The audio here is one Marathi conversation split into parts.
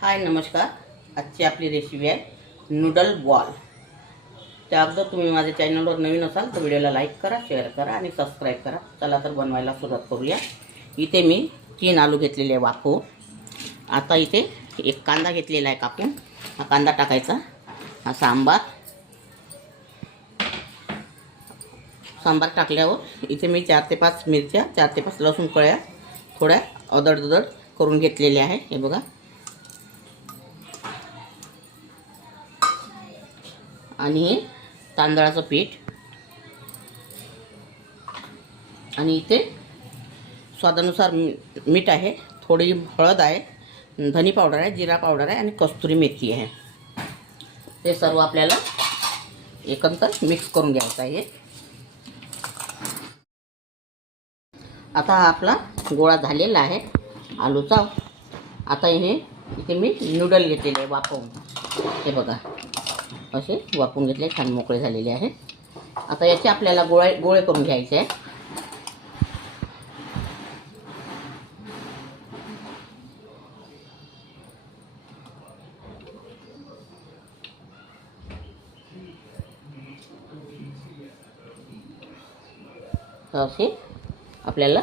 हाय नमस्कार. आजची आपली रेसिपी आहे नूडल बॉल. त्या अगोदर तुम्ही माझ्या चॅनलवर नवीन असाल तर व्हिडिओला लाईक करा, शेअर करा आणि सबस्क्राईब करा. चला तर बनवायला सुरुवात करूया. इथे मी 3 आलू घेतलेले आहे वाफवून. आता इथे एक कांदा घेतलेला आहे कापून. हा कांदा टाकायचा. हा सांबार टाकल्यावर इथे मी 4 ते 5 मिरच्या, 4 ते 5 लसूण कळ्या थोड्या अदड करून घेतलेल्या आहे. हे बघा. आणि हे तांदळाचं पीठ आणि इथे स्वादानुसार मीठ आहे, थोडी हळद आहे, धनी पावडर आहे, जिरा पावडर आहे आणि कस्तुरी मेथी आहे. ते सर्व आपल्याला एकत्र मिक्स करून घ्यायचं आहे. आता हा आपला गोळा झालेला आहे आलूचा. आता इथे मी नूडल घेतलेले आहे वाफवून. हे बघा, असे वाफवून घेतले, छान मोकळे झालेले आहे. आता याचे आपल्याला गोळे करून घ्यायचे आहे. असे आपल्याला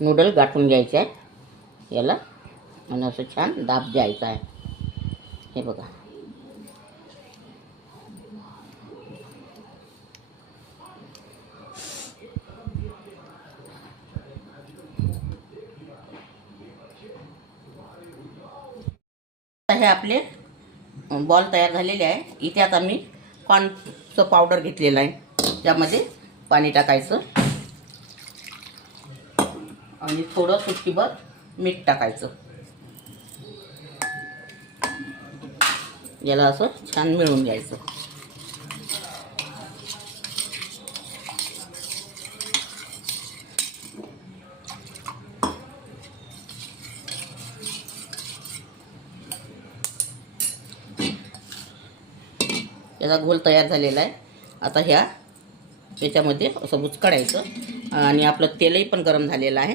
नूडल गाठून घ्यायचे आहे याला आणि असं छान दाब द्यायचा आहे. हे बघा. हे आपले बॉल तयार झालेले आहे. इथे आता मी कॉर्नचं पावडर घेतलेलं आहे. त्यामध्ये पाणी टाकायचं आणि थोडं चुटकीभर मीठ टाकायचं. याला असं छान मिळून घ्यायचं. याचा घोल तयार झालेला आहे. आता याच्यामध्ये असं बुचकाडायचं आणि आपलं तेलही पण गरम झालेलं आहे.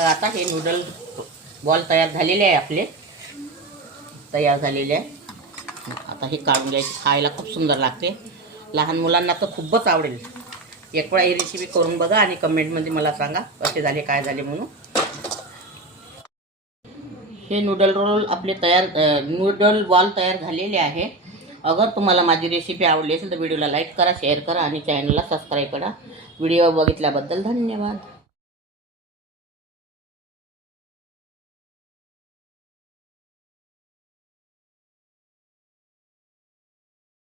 आता हे नूडल बॉल तयार झालेले आहे आपले. तयार झालेले आहे. आता हे काढून घ्यायचे. खायला खूप सुंदर लागते. लहान मुलांना तर खूपच आवडेल. एक वेळा ही रेसिपी करून बघा आणि कमेंटमध्ये मला सांगा कसे झाले, काय झाले म्हणून. हे नूडल बॉल तयार झालेले आहे. अगर तुम्हाला माझी रेसिपी आवडली असेल तर व्हिडिओला लाईक करा, शेअर करा आणि चॅनलला सबस्क्राईब करा. व्हिडिओ बघितल्याबद्दल धन्यवाद.